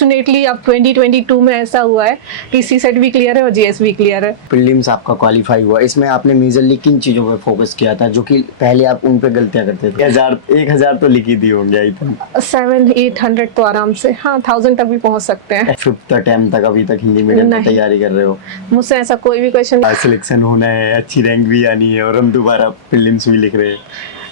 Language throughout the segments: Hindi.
फॉर्चुनेटली अब 2022 में ऐसा हुआ है कि सीसेट भी क्लियर है और जीएस भी क्लियर है। प्रीलिम्स आपका क्वालिफाई हुआ, इसमें आपने मेजरली किन चीजों पर फोकस किया था जो कि पहले आप उन पे गलतियां करते थे? 1000 तो लिखी दी होंगे आई थिंक। 700-800 तो आराम से, हाँ 1000 तक भी पहुंच सकते हैं। 5th अटेम्प्ट तक अभी तक हिंदी मीडियम में तैयारी कर रहे हो? मुझसे ऐसा कोई भी क्वेश्चन सिलेक्शन होना है, अच्छी रैंक भी आनी है और हम दोबारा प्रीलिम्स भी लिख रहे हैं,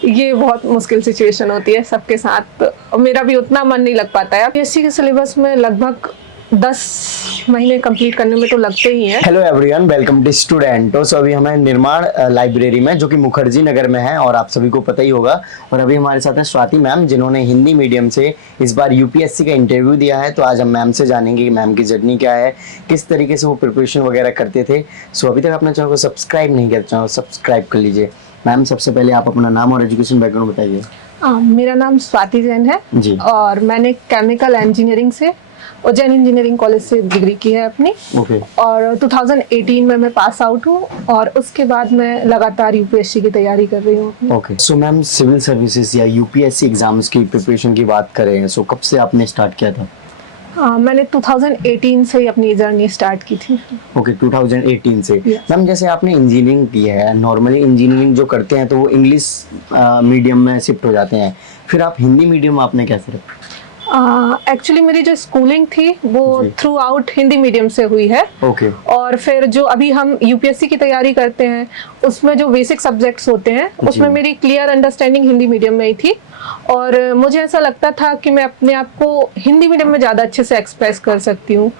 ये बहुत मुश्किल सिचुएशन होती है सबके साथ। मेरा भी उतना मन नहीं लग पाता है। बीएससी के सिलेबस में लगभग 10 महीने कंप्लीट करने में तो लगते ही हैं। हेलो एवरीवन, वेलकम टू स्टूडेंटो। सो अभी हमें निर्माण लाइब्रेरी में, जो कि मुखर्जी नगर में है और आप सभी को पता ही होगा, और अभी हमारे साथ है स्वाति मैम, जिन्होंने हिंदी मीडियम से इस बार यूपीएससी का इंटरव्यू दिया है। तो आज हम मैम से जानेंगे कि मैम की जर्नी क्या है, किस तरीके से वो प्रिपरेशन वगैरह करते थे। सो अभी तक अपने चैनल को सब्सक्राइब नहीं किया, चैनल सब्सक्राइब कर लीजिए। मैम, सबसे पहले आप अपना नाम और एजुकेशन बैकग्राउंड बताइए। मेरा नाम स्वाति जैन है जी। और मैंने केमिकल इंजीनियरिंग से उज्जैन इंजीनियरिंग कॉलेज से डिग्री की है अपनी। ओके। और 2018 में मैं पास आउट हूँ और उसके बाद मैं लगातार यूपीएससी की तैयारी कर रही हूँ। Okay. So ma'am, civil services या यूपीएससी एग्जाम्स की प्रिपरेशन की बात करें, सो कब से आपने स्टार्ट किया था? मैंने 2018 से ही अपनी जर्नी स्टार्ट की थी। ओके, 2018 से। Yes. मैम, जैसे आपने इंजीनियरिंग की है, नॉर्मली इंजीनियरिंग जो करते हैं तो वो इंग्लिश मीडियम में शिफ्ट हो जाते हैं, फिर आप हिंदी मीडियम आपने कैसे रखा? एक्चुअली मेरी जो स्कूलिंग थी वो जी। थ्रू आउट हिंदी मीडियम से हुई है। ओके। और फिर जो अभी हम यूपीएससी की तैयारी करते हैं उसमें जो बेसिक सब्जेक्ट्स होते हैं उसमें मेरी क्लियर अंडरस्टैंडिंग हिंदी मीडियम में ही थी। और मुझे ऐसा लगता था कि मैं अपने आप को हिंदी मीडियम में ज़्यादा अच्छे से एक्सप्रेस कर सकती हूँ।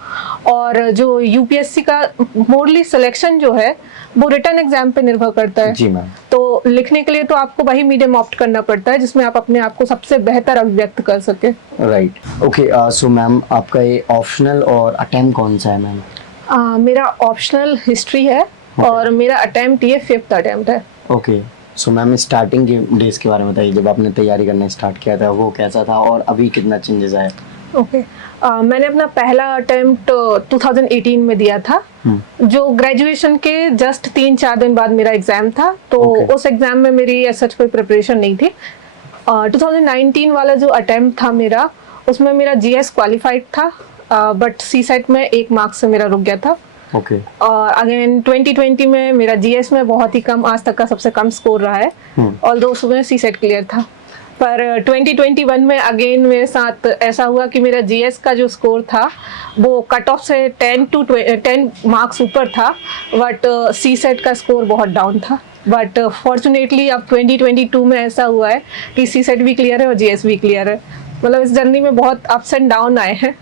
और जो यूपीएससी का मोरली सिलेक्शन जो है वो रिटन एग्जाम पे निर्भर करता है। जी मैम। तो लिखने के लिए तो आपको वही मीडियम ऑप्ट करना पड़ता है जिसमें आप अपने आप को सबसे बेहतर अभिव्यक्त कर सके। राइट। ओके। सो मैम, आपका ये ऑप्शनल और अटेम्प्ट कौन सा है मैम? मेरा ऑप्शनल हिस्ट्री है और मेरा अटेम्प्ट ये 5th अटेम्प्ट है। ओके। सो मैम, स्टार्टिंग के डेज के बारे में बताइए, जब आपने तैयारी करना स्टार्ट किया था वो कैसा था और अभी कितना चेंजेस आया? ओके। मैंने अपना पहला अटेम्प्ट 2018 में दिया था, जो ग्रेजुएशन के जस्ट 3-4 दिन बाद मेरा एग्जाम था। तो उस एग्जाम में मेरी सच कोई प्रिपरेशन नहीं थी। 2019 वाला जो अटेम्प्ट था मेरा, उसमें मेरा जीएस क्वालिफाइड था, बट सीसेट में 1 मार्क्स से मेरा रुक गया था। ओके। और अगेन 2020 में मेरा जीएस में बहुत ही कम, आज तक का सबसे कम स्कोर रहा है, ऑल्दो उसमें सीसेट क्लियर था। पर 2021 में अगेन मेरे साथ ऐसा हुआ कि मेरा जीएस का जो स्कोर था वो कट ऑफ से 10 मार्क्स ऊपर था, बट सीसेट का स्कोर बहुत डाउन था। बट फॉर्चुनेटली अब 2022 में ऐसा हुआ है कि सीसेट भी क्लियर है और जीएस भी क्लियर है। मतलब इस जर्नी में बहुत अप्स एंड डाउन आए हैं।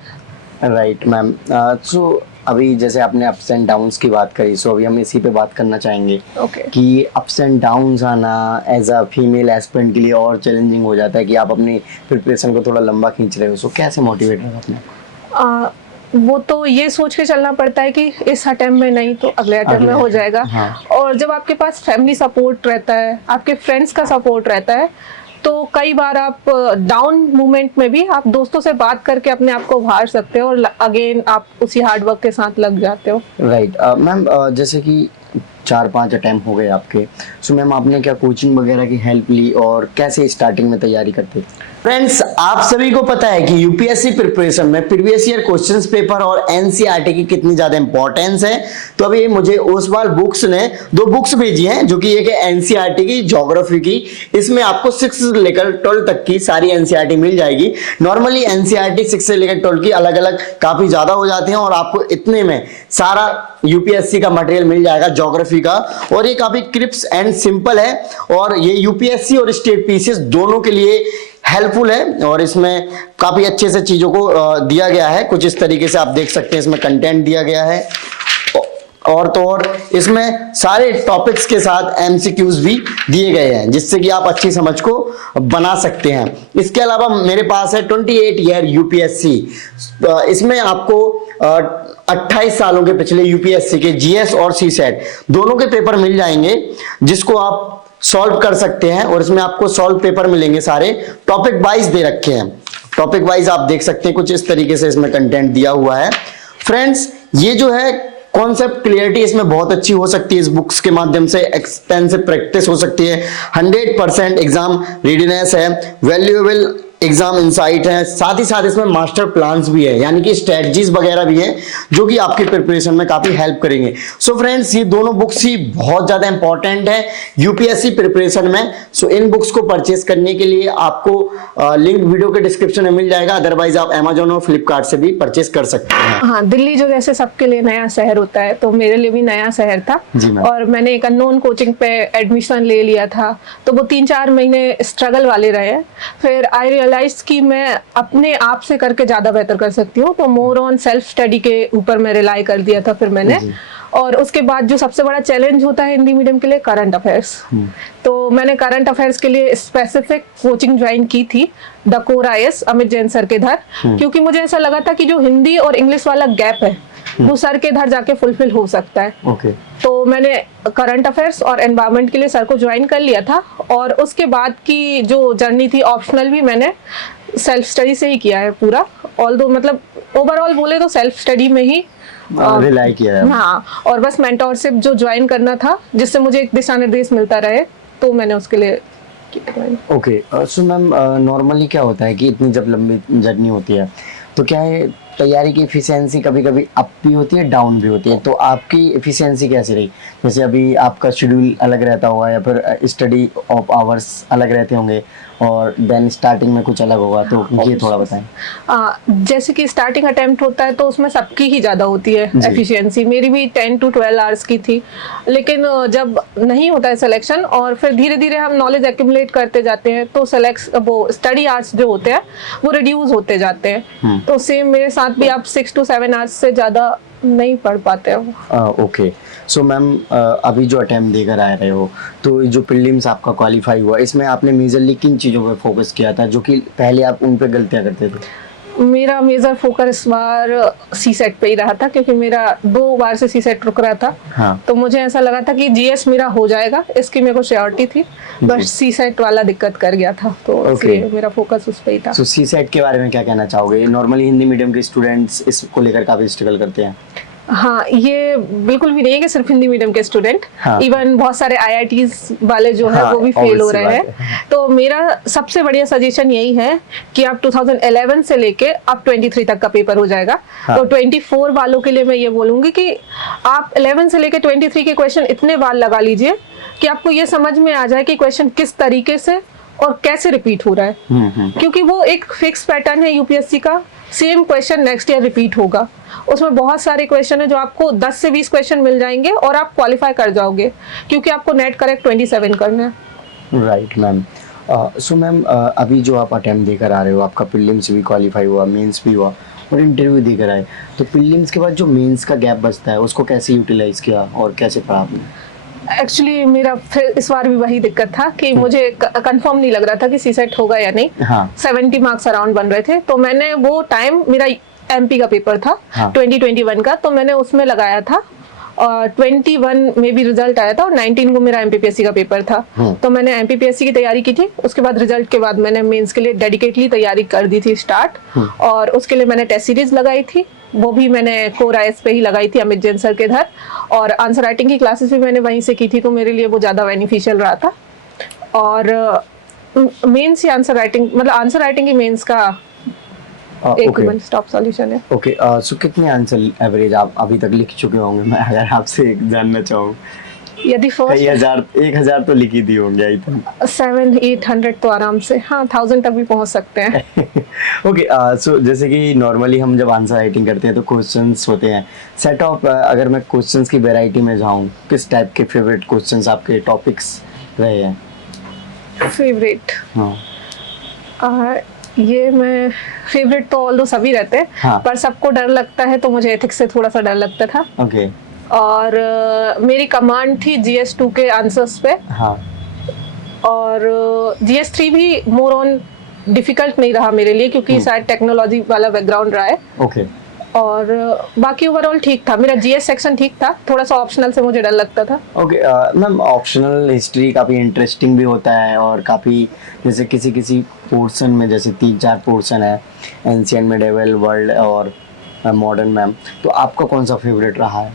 Right ma'am. सो अभी जैसे आपने अप्स एंड डाउन्स की बात करी, सो अभी हम इसी पे बात करना चाहेंगे कि अप्स एंड डाउन्स आना एज अ फीमेल एस्पिरेंट के लिए और चैलेंजिंग हो जाता है कि आप अपनी प्रिपरेशन को थोड़ा लंबा खींच रहे हो। सो कैसे मोटिवेट रहे अपने? वो तो ये सोच के चलना पड़ता है कि इस अटेम्प्ट में नहीं तो अगले अटेम्प्ट में हो जाएगा। हाँ। और जब आपके पास फैमिली सपोर्ट रहता है, आपके फ्रेंड्स का सपोर्ट रहता है, तो कई बार आप डाउन मोमेंट में भी आप दोस्तों से बात करके अपने आप को उभार सकते हो और अगेन आप उसी हार्ड वर्क के साथ लग जाते हो। राइट। मैम, जैसे कि 4-5 अटेम्प्ट हो गए आपके, सो मैम आपने क्या कोचिंग वगैरह की हेल्प ली और कैसे स्टार्टिंग में तैयारी करते? फ्रेंड्स, आप सभी को पता है कि यूपीएससी प्रिपरेशन में प्रीवियस ईयर क्वेश्चंस पेपर और एनसीईआरटी की कितनी ज्यादा इंपॉर्टेंस है। तो अभी मुझे ओसवाल बुक्स ने 2 बुक्स भेजी हैं, जो कि एक है एनसीईआरटी की ज्योग्राफी की। इसमें आपको 6 से लेकर 12 तक की सारी एनसीईआरटी मिल जाएगी। नॉर्मली एनसीईआरटी 6 से लेकर 12 की अलग अलग काफी ज्यादा हो जाती हैं और आपको इतने में सारा यूपीएससी का मटेरियल मिल जाएगा ज्योग्राफी का। और ये काफी क्रिप्स एंड सिंपल है और ये यूपीएससी और स्टेट पीसीएस दोनों के लिए हेल्पफुल है। और इसमें काफी अच्छे से चीजों को दिया गया है। कुछ इस तरीके से आप देख सकते हैं, इसमें कंटेंट दिया गया है और तो और इसमें सारे टॉपिक्स के साथ एमसीक्यूज भी दिए गए हैं, जिससे कि आप अच्छी समझ को बना सकते हैं। इसके अलावा मेरे पास है 28 ईयर यूपीएससी। इसमें आपको 28 सालों के पिछले यूपीएससी के जीएस और सीसेट दोनों के पेपर मिल जाएंगे, जिसको आप सॉल्व कर सकते हैं। और इसमें आपको सॉल्व पेपर मिलेंगे, सारे टॉपिक वाइज दे रखे हैं। टॉपिक वाइज आप देख सकते हैं, कुछ इस तरीके से इसमें कंटेंट दिया हुआ है। फ्रेंड्स, ये जो है कॉन्सेप्ट क्लियरिटी इसमें बहुत अच्छी हो सकती है। इस बुक्स के माध्यम से एक्सटेंसिव प्रैक्टिस हो सकती है। 100% एग्जाम रेडीनेस है। वैल्यूएबल एग्जाम इंसाइट है, साथ ही साथ इसमें मास्टर प्लान्स भी है, यानी कि स्ट्रेटजीज वगैरह भी हैं जो कि आपकी प्रिपरेशन में काफी हेल्प करेंगे। सो फ्रेंड्स, ये दोनों बुक्स ही बहुत ज्यादा इंपॉर्टेंट है यूपीएससी प्रिपरेशन में। सो इन बुक्स को परचेस करने के लिए आपको लिंक वीडियो के डिस्क्रिप्शन में मिल जाएगा, अदरवाइज आप अमेजोन और फ्लिपकार्ट से भी परचेस कर सकते हैं। हाँ, दिल्ली जो जैसे सबके लिए नया शहर होता है, तो मेरे लिए भी नया शहर था। जी मैम। और मैंने एक अननोन कोचिंग पे एडमिशन ले लिया था, तो वो 3-4 महीने स्ट्रगल वाले रहे। फिर आई रियलाइज कि मैं अपने आप से करके ज्यादा बेहतर कर सकती हूँ, तो मोर ऑन सेल्फ स्टडी के ऊपर मैं रिलाई कर दिया था फिर मैंने। और उसके बाद जो सबसे बड़ा चैलेंज होता है हिंदी मीडियम के लिए, करंट अफेयर्स। तो मैंने करंट अफेयर्स के लिए स्पेसिफिक कोचिंग ज्वाइन की थी, the core IAS Amit Jain sir के इधर, क्योंकि मुझे ऐसा लगा था कि जो हिंदी और इंग्लिश वाला गैप है वो सर के इधर जाके फुलफिल हो सकता है। ओके। तो मैंने करंट अफेयर्स और एनवायरनमेंट के लिए सर को ज्वाइन कर लिया था, और उसके बाद की जो जर्नी थी ऑप्शनल भी मैंने सेल्फ स्टडी से ही किया है पूरा। ऑल्दो मतलब ओवरऑल बोले तो सेल्फ स्टडी में ही रिलाई किया है। हाँ, और बस मेंटोरशिप जो ज्वाइन करना था जिससे मुझे एक दिशा निर्देश मिलता रहे, तो मैंने उसके लिए ओके। सो मैम, नॉर्मली क्या होता है कि इतनी जब लंबी जर्नी होती है तो क्या है, तैयारी की एफिशिएंसी कभी कभी अप भी होती है, डाउन भी होती है, तो आपकी एफिशिएंसी कैसी रही? जैसे अभी आपका शेड्यूल अलग रहता होगा या फिर स्टडी ऑफ आवर्स अलग रहते होंगे, और देन स्टार्टिंग में कुछ अलग होगा, तो ये थोड़ा बताएं। जैसे कि स्टार्टिंग अटेम्प्ट होता है तो उसमें सबकी ही ज्यादा होती है एफिशिएंसी, मेरी भी 10 to 12 आवर्स की थी। लेकिन जब नहीं होता है सिलेक्शन और फिर धीरे धीरे हम नॉलेज एक्यूमुलेट करते जाते हैं, तो वो स्टडी आवर्स जो होते हैं वो रिड्यूस होते जाते हैं। तो सेम मेरे साथ भी आप 6 to 7 आवर्स से ज्यादा नहीं पढ़ पाते हो। ओके। सो मैम, अभी जो अटेम्प्ट देकर आ रहे हो, तो जो प्रीलिम्स आपका क्वालिफाई हुआ, इसमें आपने मेजरली किन चीज़ों पर फोकस किया था जो कि पहले आप उन पे गलतियां करते थे? मेरा मेजर फोकस इस बार सीसेट पे ही रहा था, क्योंकि मेरा 2 बार से सीसेट रुक रहा था। हाँ। तो मुझे ऐसा लगा था कि जीएस मेरा हो जाएगा, इसकी मेरे को श्योरिटी थी, बस सीसेट वाला दिक्कत कर गया था, तो इसलिए मेरा फोकस उस पे ही था। सो सीसेट के बारे में क्या कहना चाहोगे? नॉर्मली हिंदी मीडियम के स्टूडेंट्स इसको लेकर काफी स्ट्रगल करते हैं। हाँ, ये बिल्कुल भी नहीं है कि सिर्फ हिंदी मीडियम के स्टूडेंट, हाँ। इवन बहुत सारे IITs वाले जो है वो भी फेल हो रहे हैं। तो मेरा सबसे बढ़िया सजेशन यही है कि आप 2011 से लेके अब 23 तक का पेपर हो जाएगा। हाँ। तो 24 वालों के लिए मैं ये बोलूंगी कि आप 11 से लेके 23 के क्वेश्चन इतने बार लगा लीजिए कि आपको ये समझ में आ जाए कि क्वेश्चन किस तरीके से और कैसे रिपीट हो रहा है। क्योंकि वो एक फिक्स पैटर्न है यूपीएससी का, same question next year repeat होगा। उसमें बहुत सारे क्वेश्चन है जो आपको 10 से 20 क्वेश्चन मिल जाएंगे और आप क्वालिफाई कर जाओगे, क्योंकि आपको नेट करेक्ट 27 करना है। Right ma'am. सो मैम, अभी जो आप अटेम्प्ट देकर आ रहे हो, आपका प्रीलिम्स भी क्वालिफाई हुआ, मेंस भी हुआ और इंटरव्यू देकर आए, तो प्रीलिम्स के बाद जो मेंस का गैप बचता है उसको कैसे यूटिलाइज किया और कैसे पढ़ा आपने? एक्चुअली मेरा फिर इस बार भी वही दिक्कत था कि मुझे कंफर्म नहीं लग रहा था कि सीसेट होगा या नहीं। हाँ। 70 मार्क्स अराउंड बन रहे थे, तो मैंने वो टाइम, मेरा MP का पेपर था। हाँ। 2021 का, तो मैंने उसमें लगाया था। और 21 में भी रिजल्ट आया था और 19 को मेरा MPPSC का पेपर था। तो मैंने MPPSC की तैयारी की थी। उसके बाद रिजल्ट के बाद मैंने मेंस के लिए डेडिकेटली तैयारी कर दी थी स्टार्ट, और उसके लिए मैंने टेस्ट सीरीज लगाई थी, वो भी मैंने कोर IAS पे ही लगाई थी अमित जैन सर के इधर, और आंसर राइटिंग की क्लासेस भी मैंने वहीं से की थी, तो मेरे लिए वो ज़्यादा बेनिफिशियल रहा था। और मेंस ही आंसर राइटिंग, मतलब आंसर राइटिंग ही मेंस का एक वन स्टॉप सॉल्यूशन है। ओके। सो कितने आंसर एवरेज आप अभी तक लिख चुके होंगे? मैं अगर आपसे जानना चाहूँ, यदि फर्स्ट 1000 तो लिख ही दिए होंगे आई थिंक। 700-800 तो आराम से, हाँ 1000 तक भी पहुंच सकते हैं। ओके। सो जैसे कि नॉर्मली हम जब आंसर राइटिंग करते हैं तो क्वेश्चंस होते हैं सेट ऑफ। अगर मैं क्वेश्चंस की वैरायटी में जाऊँ, किस टाइप के फेवरेट क्वेश्चंस आपके टॉपिक्स रहे हैं? फेवरेट, हाँ, ये मैं फेवरेट तो ऑल दो सभी रहते हैं, हाँ। पर सबको डर लगता है, तो मुझे एथिक्स से थोड़ा सा डर लगता था। ओके। और मेरी कमांड थी GS2 के आंसर्स पे। हाँ। और GS3 भी मोर ऑन डिफिकल्ट नहीं रहा मेरे लिए, क्योंकि शायद टेक्नोलॉजी वाला बैकग्राउंड रहा है। ओके। और बाकी ओवरऑल ठीक था, मेरा GS सेक्शन ठीक था, थोड़ा सा ऑप्शनल से मुझे डर लगता था। ओके। मैम, ऑप्शनल हिस्ट्री काफ़ी इंटरेस्टिंग भी होता है, और काफ़ी जैसे किसी किसी पोर्शन में, जैसे 3-4 पोर्शन है, एंशिएंट, मिडिवल, वर्ल्ड और मॉडर्न। मैम, तो आपका कौन सा फेवरेट रहा है?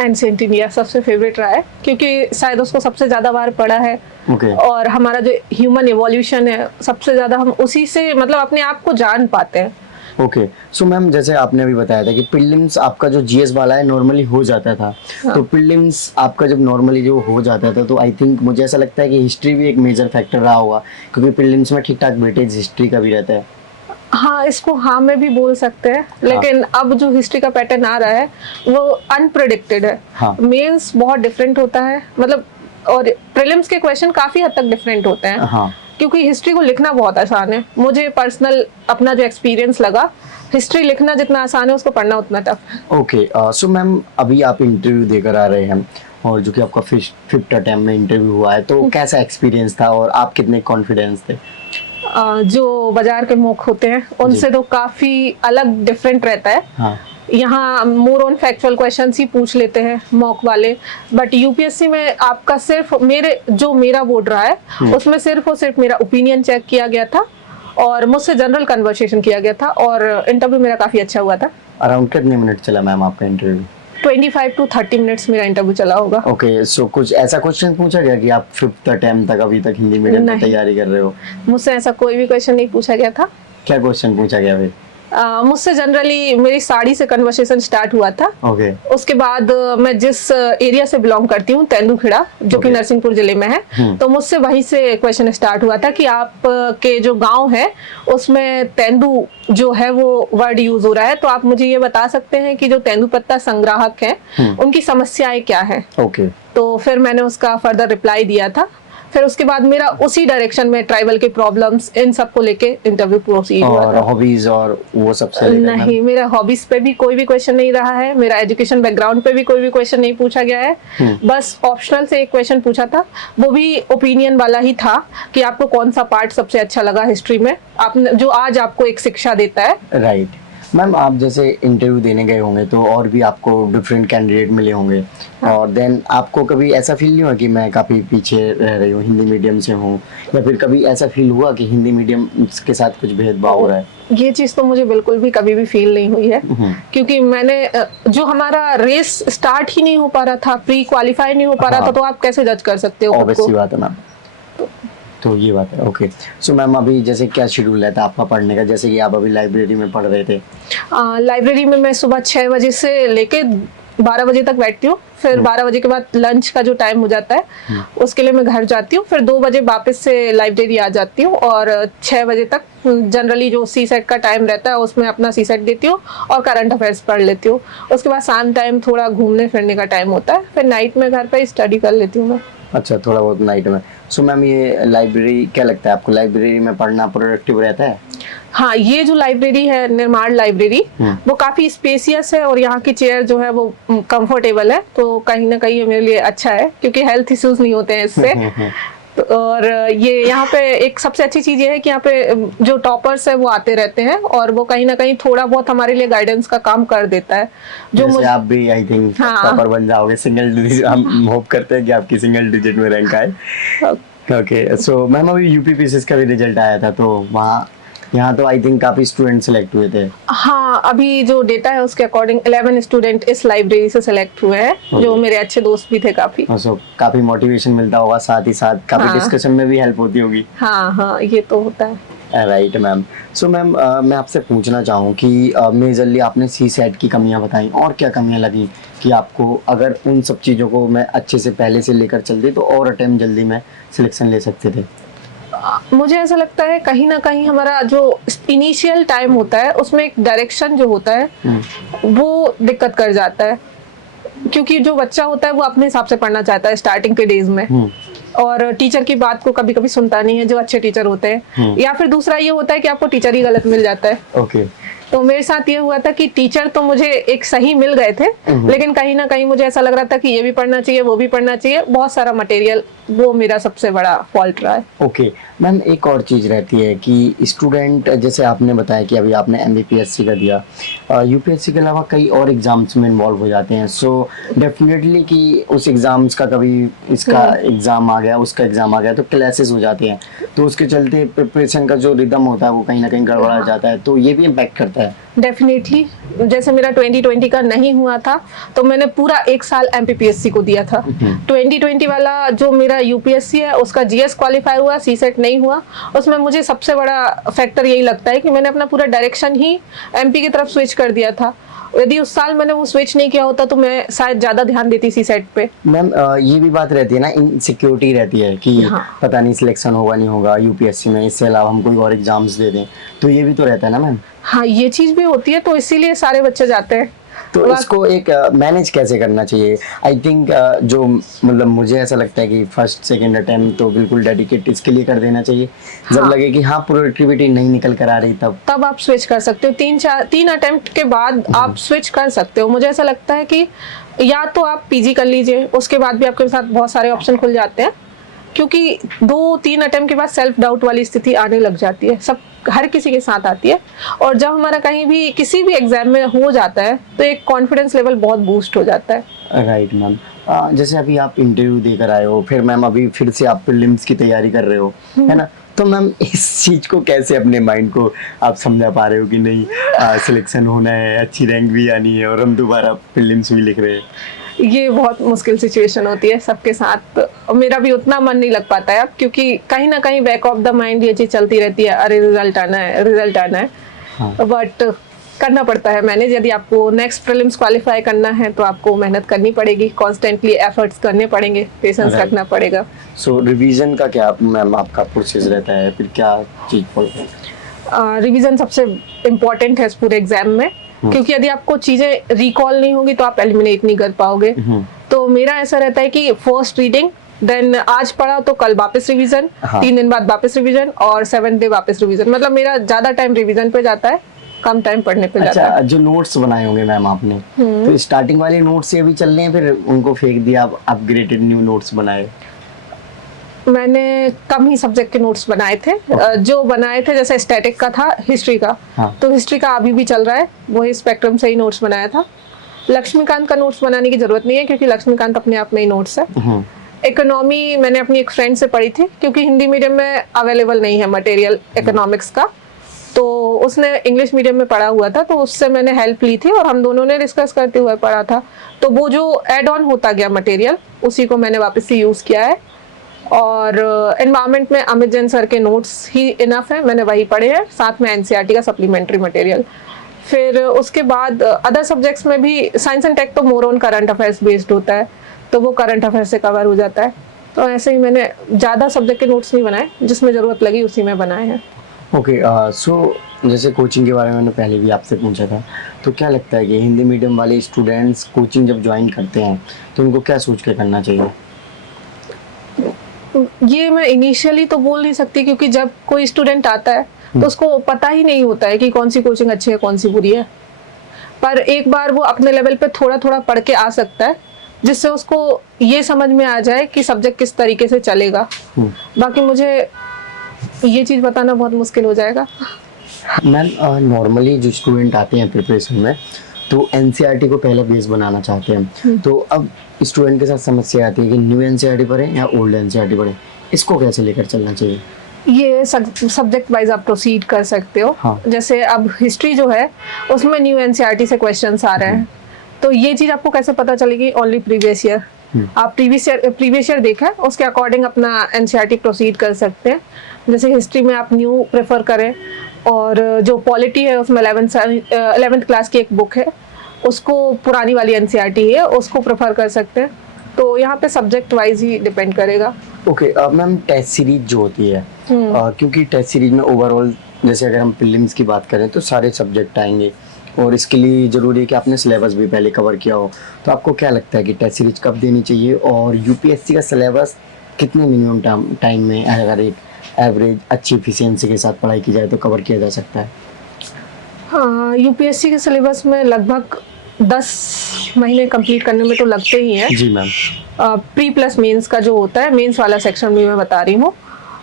एंशिएंट इंडिया सबसे फेवरेट रहा है, क्योंकि शायद उसको सबसे ज्यादा बार पढ़ा है। ओके और हमारा जो ह्यूमन इवोल्यूशन है सबसे ज्यादा हम उसी से मतलब अपने आप को जान पाते हैं। ओके सो मैम, जैसे आपने अभी बताया था कि प्रीलिम्स आपका जो जीएस वाला है नॉर्मली हो जाता था, हाँ। तो प्रीलिम्स आपका जब नॉर्मली जो हो जाता था तो आई थिंक मुझे ऐसा लगता है कि हिस्ट्री भी एक मेजर फैक्टर रहा होगा, क्योंकि प्रीलिम्स में ठीक ठाक वेटेज हिस्ट्री का भी रहता है। हाँ, इसको हाँ में भी बोल सकते हैं, लेकिन अब जो हिस्ट्री का पैटर्न आ रहा है वो अनप्रेडिक्टेड है। हाँ। मेंस बहुत डिफरेंट होता है, मतलब और प्रीलिम्स के क्वेश्चन काफी हद तक डिफरेंट होते हैं। हाँ क्योंकि हिस्ट्री को लिखना बहुत आसान है, मुझे पर्सनल अपना जो एक्सपीरियंस लगा, हिस्ट्री लिखना जितना आसान है उसको पढ़ना उतना टफ है। ओके सो मैम, अभी आप इंटरव्यू देकर आ रहे हैं और जो कि आपका फिफ्थ अटेम्प्ट में इंटरव्यू हुआ है, तो कैसा एक्सपीरियंस था और आप कितने कॉन्फिडेंस थे? जो बाजार के मॉक होते हैं उनसे तो काफी अलग डिफरेंट रहता है। हाँ यहाँ मोर ऑन फैक्चुअल क्वेश्चंस ही पूछ लेते हैं मॉक वाले, बट यूपीएससी में आपका सिर्फ मेरा बोर्ड रहा है उसमें सिर्फ और सिर्फ मेरा ओपिनियन चेक किया गया था और मुझसे जनरल कन्वर्सेशन किया गया था, और इंटरव्यू मेरा काफी अच्छा हुआ था। अराउंड कितने मिनट चला मैम आपका इंटरव्यू? 25 to 30 मिनट्स मेरा इंटरव्यू चला होगा। ओके सो कुछ ऐसा क्वेश्चन पूछा गया कि आप फिफ्थ अटेम्प्ट तक अभी तक हिंदी मीडियम में नहीं। तैयारी कर रहे हो? मुझसे ऐसा कोई भी क्वेश्चन नहीं पूछा गया था। क्या क्वेश्चन पूछा गया फिर? मुझसे जनरली मेरी साड़ी से कन्वर्सेशन स्टार्ट हुआ था। ओके उसके बाद मैं जिस एरिया से बिलोंग करती हूँ, तेंदुखेड़ा, जो कि Okay. नरसिंहपुर जिले में है, तो मुझसे वहीं से क्वेश्चन स्टार्ट हुआ था कि आप के जो गांव है उसमें तेंदु जो है वो वर्ड यूज हो रहा है, तो आप मुझे ये बता सकते हैं कि जो तेंदुपत्ता संग्राहक हैं उनकी समस्याएं क्या है। ओके तो फिर मैंने उसका फर्दर रिप्लाई दिया था। फिर उसके बाद मेरा उसी डायरेक्शन में ट्राइबल के प्रॉब्लम्स इन सब को लेके इंटरव्यू प्रोसीड हुआ और था। हॉबीज और वो सब से लेकर नहीं, मेरा हॉबीज पे भी कोई भी क्वेश्चन नहीं रहा है, मेरा एजुकेशन बैकग्राउंड पे भी कोई भी क्वेश्चन नहीं पूछा गया है। बस ऑप्शनल से एक क्वेश्चन पूछा था, वो भी ओपिनियन वाला ही था कि आपको कौन सा पार्ट सबसे अच्छा लगा हिस्ट्री में, आपने जो आज आपको एक शिक्षा देता है। राइट मैम, आप जैसे इंटरव्यू देने गए होंगे तो और भी आपको डिफरेंट कैंडिडेट मिले होंगे, और देन आपको कभी ऐसा फील नहीं हुआ कि मैं काफ़ी पीछे रह रही हूँ, हिंदी मीडियम से हूँ, या फिर कभी ऐसा फील हुआ कि हिंदी मीडियम के साथ कुछ भेदभाव हो रहा है? ये चीज तो मुझे बिल्कुल भी कभी भी फील नहीं हुई है, क्योंकि मैंने जो हमारा रेस स्टार्ट ही नहीं हो पा रहा था, प्री क्वालिफाई नहीं हो पा रहा था, हाँ। तो आप कैसे जज कर सकते हो खुद ऑब्वियस को? सी बात है मैम, तो ये बात है। ओके सो मैम, अभी जैसे क्या शेड्यूल रहता है आपका पढ़ने का? जैसे कि आप अभी लाइब्रेरी में पढ़ रहे थे। लाइब्रेरी में मैं सुबह 6 बजे से लेके 12 बजे तक बैठती हूँ, फिर 12 बजे के बाद लंच का जो टाइम हो जाता है उसके लिए मैं घर जाती हूँ, फिर 2 बजे वापस से लाइब्रेरी आ जाती हूँ, और 6 बजे तक जनरली जो सी सेट का टाइम रहता है उसमें अपना सी सेट देती हूँ और करंट अफेयर्स पढ़ लेती हूँ। उसके बाद शाम टाइम थोड़ा घूमने फिरने का टाइम होता है, फिर नाइट में घर पर स्टडी कर लेती हूँ मैं। अच्छा, थोड़ा बहुत नाइट में। सो मैम, ये लाइब्रेरी क्या लगता है आपको, लाइब्रेरी में पढ़ना प्रोडक्टिव रहता है? हाँ, ये जो लाइब्रेरी है निर्माण लाइब्रेरी, वो काफी स्पेसियस है और यहाँ की चेयर जो है वो कंफर्टेबल है, तो कहीं ना कहीं ये मेरे लिए अच्छा है क्योंकि हेल्थ इश्यूज नहीं होते हैं इससे। तो और ये यहाँ पे एक सबसे अच्छी चीज ये है कि यहाँ पे जो टॉपर्स है वो आते रहते हैं और वो कहीं ना कहीं थोड़ा बहुत हमारे लिए गाइडेंस का काम कर देता है, जो जैसे मुझे आप भी आई थिंक हाँ। टॉपर बन जाओगे, सिंगल डिजिट, हम होप करते हैं कि आपकी सिंगल डिजिट में रैंक आए। ओके सो मैम, अभी यूपीपीसीएस का भी रिजल्ट आया था, तो वहाँ यहाँ तो आई थिंक काफी स्टूडेंट सिलेक्ट हुए थे। हाँ, अभी जो डेटा है उसके अकॉर्डिंग 11 स्टूडेंट इस लाइब्रेरी से सिलेक्ट हुए हैं, जो मेरे अच्छे दोस्त भी थे काफी। सो काफी मोटिवेशन मिलता होगा, साथ ही साथ काफी हाँ। डिस्कशन में भी हेल्प होती होगी। हाँ हाँ, ये तो होता है। Right ma'am. सो मैम, मैं आपसे पूछना चाहूँ कि मेजरली आपने सी सेट की कमियाँ बताई, और क्या कमियाँ लगी कि आपको, अगर उन सब चीज़ों को मैं अच्छे से पहले से लेकर चलती तो और अटेम्प्ट जल्दी में सिलेक्शन ले सकते थे? मुझे ऐसा लगता है कहीं ना कहीं हमारा जो इनिशियल टाइम होता है उसमें एक डायरेक्शन जो होता है वो दिक्कत कर जाता है, क्योंकि जो बच्चा होता है वो अपने हिसाब से पढ़ना चाहता है स्टार्टिंग के डेज में, और टीचर की बात को कभी कभी सुनता नहीं है जो अच्छे टीचर होते हैं, या फिर दूसरा ये होता है कि आपको टीचर ही गलत मिल जाता है। ओके तो मेरे साथ ये हुआ था कि टीचर तो मुझे एक सही मिल गए थे, लेकिन कहीं ना कहीं मुझे ऐसा लग रहा था कि ये भी पढ़ना चाहिए वो भी पढ़ना चाहिए, बहुत सारा मटेरियल, वो मेरा सबसे बड़ा फॉल्ट रहा है। ओके मैम, एक और चीज़ रहती है कि स्टूडेंट, जैसे आपने बताया कि अभी आपने एमबीपीएससी का दिया, यूपीएससी के अलावा कई और एग्जाम्स में इन्वॉल्व हो जाते हैं, सो डेफिनेटली कि उस एग्जाम्स का कभी इसका एग्जाम आ गया, उसका एग्जाम आ गया, तो क्लासेस हो जाते हैं, तो उसके चलते प्रिपरेशन का जो रिदम होता है वो कहीं ना कहीं गड़बड़ा जाता है, तो ये भी इम्पैक्ट करता है सकता है? डेफिनेटली। जैसे मेरा 2020 का नहीं हुआ था तो मैंने पूरा 1 साल MPPSC को दिया था। 2020 वाला जो मेरा UPSC है उसका GS क्वालिफाई हुआ, CSET नहीं हुआ। उसमें मुझे सबसे बड़ा फैक्टर यही लगता है कि मैंने अपना पूरा डायरेक्शन ही MP की तरफ स्विच कर दिया था। यदि उस साल मैंने वो स्विच नहीं किया होता तो मैं शायद ज्यादा ध्यान देती CSET पे। मैम ये भी बात रहती है ना, इनसिक्योरिटी रहती है कि हाँ। पता नहीं सिलेक्शन होगा नहीं होगा UPSC में, इससे अलावा हम कोई और एग्जाम्स दे दें, तो ये भी तो रहता है ना मैम। हाँ, ये चीज भी होती है, तो इसीलिए सारे बच्चे जाते हैं। तो इसको एक मैनेज कैसे करना चाहिए? आई थिंक जो मतलब मुझे ऐसा लगता है कि फर्स्ट सेकंड अटेम्प्ट तो बिल्कुल डेडिकेट इसके लिए कर देना चाहिए। जब हाँ। लगे कि हाँ प्रोडक्टिविटी नहीं निकल कर आ रही तब आप स्विच कर सकते हो। 3 अटेम्प्ट के बाद आप स्विच कर सकते हो। मुझे ऐसा लगता है कि या तो आप PG कर लीजिए, उसके बाद भी आपके साथ बहुत सारे ऑप्शन खुल जाते हैं, क्योंकि 2-3 अटेम्प्ट के बाद सेल्फ डाउट वाली स्थिति आने लग जाती है। हर किसी के साथ आती है। और जब हमारा कहीं भी किसी भी एग्जाम में हो जाता है तो एक कॉन्फिडेंस लेवल बहुत बूस्ट हो जाता है। Right ma'am. जैसे अभी आप इंटरव्यू देकर आए हो, फिर मैम अभी फिर से आप प्रीलिम्स की तैयारी कर रहे हो, है ना? तो मैम इस चीज को कैसे अपने माइंड को आप समझा पा रहे हो कि नहीं सिलेक्शन होना है, अच्छी रैंक भी आनी है और हम दोबारा प्रीलिम्स भी लिख रहे हैं? ये बहुत मुश्किल सिचुएशन होती है सबके साथ। मेरा भी उतना मन नहीं लग पाता है अब, क्योंकि कहीं ना कहीं बैक ऑफ द माइंड ये चीज चलती रहती है, अरे रिजल्ट आना है, रिजल्ट आना है। हाँ। बट करना पड़ता है मैनेज। यदि आपको नेक्स्ट प्रीलिम्स क्वालिफाई करना है तो आपको मेहनत करनी पड़ेगी, कॉन्स्टेंटली एफर्ट्स करने पड़ेंगे, पेशेंस Right. रखना पड़ेगा। सो रिवीजन का क्या मैम आपका प्रोसेस रहता है, फिर क्या चीज पढ़ते रिवीजन सबसे इम्पोर्टेंट है इस पूरे एग्जाम में, क्योंकि यदि आपको चीजें रिकॉल नहीं होगी तो आप एलिमिनेट नहीं कर पाओगे। तो मेरा ऐसा रहता है कि फर्स्ट रीडिंग, देन आज पढ़ा तो कल वापस रिवीजन, हाँ। 3 दिन बाद वापस रिवीजन और 7th डे वापस रिवीजन। मतलब मेरा ज्यादा टाइम रिवीजन पे जाता है, कम टाइम पढ़ने पे जाता है। अच्छा, जो नोट्स बनाए होंगे मैम आपने, तो स्टार्टिंग वाले नोट्स से अभी चल रहे हैं, फिर उनको फेंक दिया, आप अपग्रेडेड न्यू नोट्स बनाए? मैंने कम ही सब्जेक्ट के नोट्स बनाए थे। जो बनाए थे, जैसे स्टैटिक का था, हिस्ट्री का, हाँ। तो हिस्ट्री का अभी भी चल रहा है, वही स्पेक्ट्रम से ही नोट्स बनाया था। लक्ष्मीकांत का नोट्स बनाने की जरूरत नहीं है, क्योंकि लक्ष्मीकांत अपने आप में ही नोट्स है। इकोनॉमी मैंने अपनी एक फ्रेंड से पढ़ी थी, क्योंकि हिंदी मीडियम में अवेलेबल नहीं है मटेरियल इकोनॉमिक्स का, तो उसने इंग्लिश मीडियम में पढ़ा हुआ था, तो उससे मैंने हेल्प ली थी और हम दोनों ने डिस्कस करते हुए पढ़ा था। तो वो जो एड ऑन होता गया मटेरियल, उसी को मैंने वापस से यूज किया है। और एनवायरनमेंट में अमित जैन सर के नोट्स ही इनफ है, मैंने वही पढ़े हैं, साथ में NCERT का सप्लीमेंट्री मटेरियल। फिर उसके बाद अदर सब्जेक्ट्स में भी साइंस एंड टेक तो more on current affairs based होता है, तो वो करंट अफेयर्स से कवर हो जाता है। तो ऐसे ही मैंने ज़्यादा सब्जेक्ट के नोट्स नहीं बनाए, जिसमें ज़रूरत लगी उसी में बनाए हैं। ओके, सो जैसे कोचिंग के बारे में मैंने पहले भी आपसे पूछा था, तो क्या लगता है कि हिंदी मीडियम वाले स्टूडेंट्स कोचिंग जब ज्वाइन करते हैं तो उनको क्या सोच के करना चाहिए? ये मैं इनिशियली तो बोल नहीं सकती, क्योंकि जब कोई स्टूडेंट आता है तो उसको पता ही नहीं होता है कि कौन सी कोचिंग अच्छी है कौन सी बुरी है। पर एक बार वो अपने लेवल पे थोड़ा थोड़ा पढ़ के आ सकता है, जिससे उसको ये समझ में आ जाए कि सब्जेक्ट किस तरीके से चलेगा। बाकी मुझे ये चीज़ बताना बहुत मुश्किल हो जाएगा। मैम नॉर्मली जो स्टूडेंट आते हैं प्रिपरेशन में, तो NCERT को पहले बेस बनाना चाहते हैं, तो अब स्टूडेंट के साथ समस्या आती है कि न्यू NCERT पढ़े या ओल्ड NCERT पढ़े, इसको कैसे लेकर चलना चाहिए? ये सब्जेक्ट वाइज आप प्रोसीड कर सकते हो। हाँ। जैसे अब हिस्ट्री जो है उसमें न्यू NCERT से क्वेश्चंस आ रहे हैं, तो ये चीज आपको कैसे पता चलेगी? Only previous year. आप प्रीवियस ईयर देखा है, उसके अकॉर्डिंग अपना NCERT प्रोसीड कर सकते हैं। जैसे हिस्ट्री में आप न्यू प्रेफर करें, और जो पॉलिटी है उसमें 11th क्लास की एक बुक है, उसको पुरानी वाली NCERT है, उसको प्रेफर कर सकते हैं। तो यहाँ पे सब्जेक्ट वाइज ही डिपेंड करेगा। ओके, मैम टेस्ट सीरीज जो होती है, क्योंकि टेस्ट सीरीज में ओवरऑल जैसे अगर हम प्रीलिम्स की बात करें तो सारे सब्जेक्ट आएंगे, और इसके लिए ज़रूरी है कि आपने सिलेबस भी पहले कवर किया हो। तो आपको क्या लगता है कि टेस्ट सीरीज कब देनी चाहिए, और UPSC का सिलेबस कितने मिनिमम टाइम में, अगर एक एवरेज अच्छी एफिशिएंसी के साथ पढ़ाई की जाए तो कवर किया जा सकता है? हाँ, UPSC के सिलेबस में लगभग 10 महीने कंप्लीट करने में तो लगते ही हैं। जी मैम। प्री प्लस मेंस का जो होता है, मेंस वाला सेक्शन भी मैं बता रही हूँ।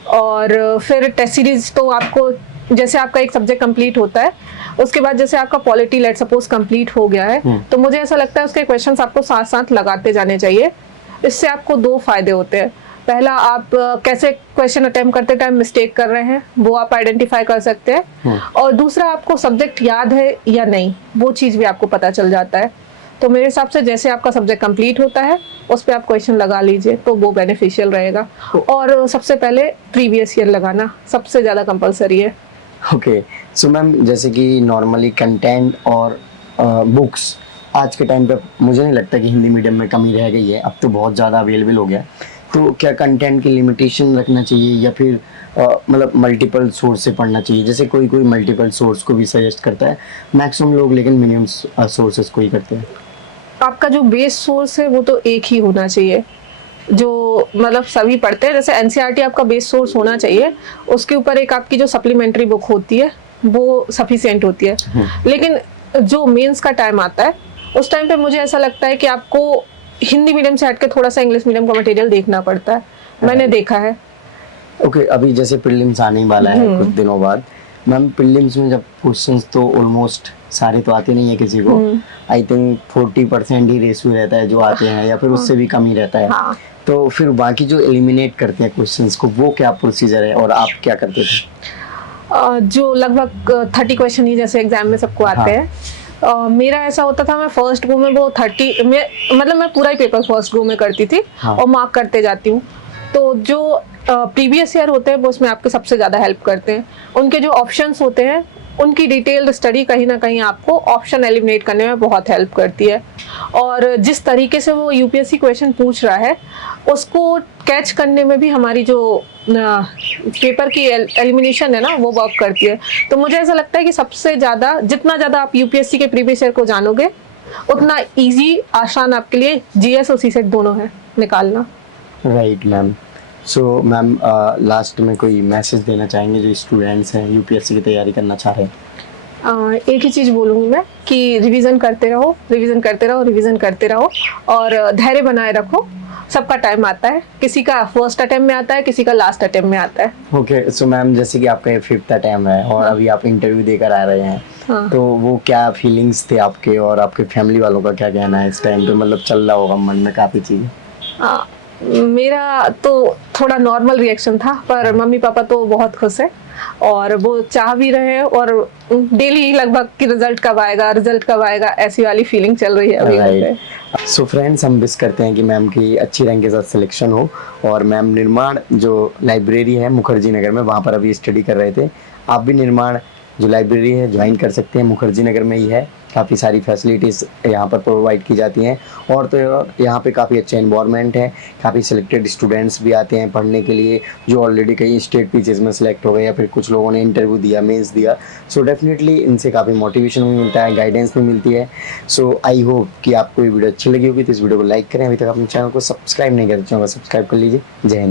और फिर टेस्ट सीरीज तो आपको, जैसे आपका एक सब्जेक्ट कंप्लीट होता है, उसके बाद जैसे आपका पॉलिटी लेट सपोज कंप्लीट हो गया है, तो मुझे ऐसा लगता है उसके क्वेश्चंस आपको साथ साथ लगाते जाने चाहिए। इससे आपको 2 फायदे होते हैं। पहला आप कैसे क्वेश्चन अटेम्प्ट करते टाइम मिस्टेक कर रहे हैं वो आप आइडेंटिफाई कर सकते हैं, और दूसरा आपको सब्जेक्ट याद है या नहीं वो चीज़ भी आपको पता चल जाता है। तो मेरे हिसाब से जैसे आपका सब्जेक्ट कंप्लीट होता है उस पर आप क्वेश्चन लगा लीजिए तो वो बेनिफिशियल रहेगा। और सबसे पहले प्रीवियस ईयर लगाना सबसे ज़्यादा कंपलसरी है। ओके, सो मैम जैसे कि नॉर्मली कंटेंट और बुक्स आज के टाइम पे मुझे नहीं लगता कि हिंदी मीडियम में कमी रह गई है, अब तो बहुत ज़्यादा अवेलेबल हो गया। तो क्या कंटेंट की लिमिटेशन रखना चाहिए या फिर मतलब मल्टीपल सोर्स से पढ़ना चाहिए? जैसे कोई कोई मल्टीपल सोर्स को भी सजेस्ट करता है, मैक्सिमम लोग लेकिन मिनिमम सोर्सेस को ही करते हैं। आपका जो बेस सोर्स है वो तो एक ही होना चाहिए जो मतलब सभी पढ़ते हैं। जैसे एनसीईआरटी आपका बेस सोर्स होना चाहिए, उसके ऊपर एक आपकी जो सप्लीमेंट्री बुक होती है वो सफिशिएंट होती है। लेकिन जो मेंस का टाइम आता है उस टाइम पे मुझे ऐसा लगता है कि आपको हिंदी मीडियम से हटके थोड़ा सा इंग्लिश मीडियम का मटेरियल देखना पड़ता है, मैंने देखा है। ओके, अभी जैसे प्रीलिम्स आने ही वाला है कुछ दिनों बाद, मैम प्रीलिम्स में जब क्वेश्चंस तो ऑलमोस्ट सारे तो आते नहीं है किसी को, आई थिंक 40% ही रेशियो रहता है जो आते हैं या फिर उससे भी कम ही रहता है। हाँ। तो फिर बाकी जो एलिमिनेट करते हैं क्वेश्चंस को वो क्या प्रोसीजर है और आप क्या करते थे? जो लगभग 30 क्वेश्चन ही जैसे एग्जाम में सबको आते हैं, मेरा ऐसा होता था मैं फर्स्ट गो में वो 30 में मतलब मैं पूरा ही पेपर फर्स्ट गो में करती थी। और मार्क करते जाती हूँ। तो जो प्रीवियस ईयर होते हैं वो उसमें आपके सबसे ज़्यादा हेल्प करते हैं। उनके जो ऑप्शंस होते हैं उनकी डिटेल्ड स्टडी कहीं ना कहीं आपको ऑप्शन एलिमिनेट करने में बहुत हेल्प करती है। और जिस तरीके से वो यूपीएससी क्वेश्चन पूछ रहा है उसको कैच करने में भी हमारी जो पेपर की एलिमिनेशन है ना वो वर्क करती है। तो मुझे ऐसा लगता है कि सबसे ज़्यादा जितना ज़्यादा आप यूपीएससी के प्रीवियस ईयर को जानोगे उतना इजी आसान आपके लिए जीएस और सीसेट दोनों है निकालना। Right ma'am. So ma'am last में कोई मैसेज देना चाहेंगे जो स्टूडेंट्स हैं यूपीएससी की तैयारी करना चाह रहे हैं? एक ही चीज़ बोलूँगी मैं कि रिवीजन करते रहो, रिवीजन करते रहो, रिवीजन करते रहो और धैर्य बनाए रखो। सबका टाइम आता है, किसी का फर्स्ट अटेम्प्ट में आता है, किसी का लास्ट अटेम्प्ट में आता है। ओके, सो मैम जैसे कि आपका ये 5th अटेम्प्ट है और अभी आप इंटरव्यू देकर आ रहे हैं, तो वो क्या फीलिंग्स थे आपके और आपके फैमिली वालों का क्या कहना है इस टाइम पे? मतलब चल रहा होगा मन में काफ़ी चीज़ें। मेरा तो थोड़ा नॉर्मल रिएक्शन था, पर मम्मी पापा तो बहुत खुश है और वो चाह भी रहे हैं और डेली लगभग कि रिजल्ट कब आएगा ऐसी वाली फीलिंग चल रही है अभी। सो फ्रेंड्स, हम विश करते हैं कि मैम की अच्छी रैंक के साथ सिलेक्शन हो। और मैम निर्माण जो लाइब्रेरी है मुखर्जी नगर में, वहाँ पर अभी स्टडी कर रहे थे। आप भी निर्माण जो लाइब्रेरी है ज्वाइन कर सकते हैं, मुखर्जी नगर में ही है। काफ़ी सारी फैसिलिटीज़ यहाँ पर प्रोवाइड की जाती हैं और तो यहाँ पे काफ़ी अच्छा इन्वायरमेंट है। काफ़ी सिलेक्टेड स्टूडेंट्स भी आते हैं पढ़ने के लिए जो ऑलरेडी कई स्टेट पीचेस में सिलेक्ट हो गए या फिर कुछ लोगों ने इंटरव्यू दिया, मेंस दिया। सो डेफिनेटली इनसे काफ़ी मोटिवेशन भी मिलता है, गाइडेंस भी मिलती है। सो आई होप कि आपको ये वीडियो अच्छी लगी होगी। तो इस वीडियो को लाइक करें, अभी तक अपने चैनल को सब्सक्राइब नहीं करें, चैनल को सब्सक्राइब कर लीजिए। जय हिंद।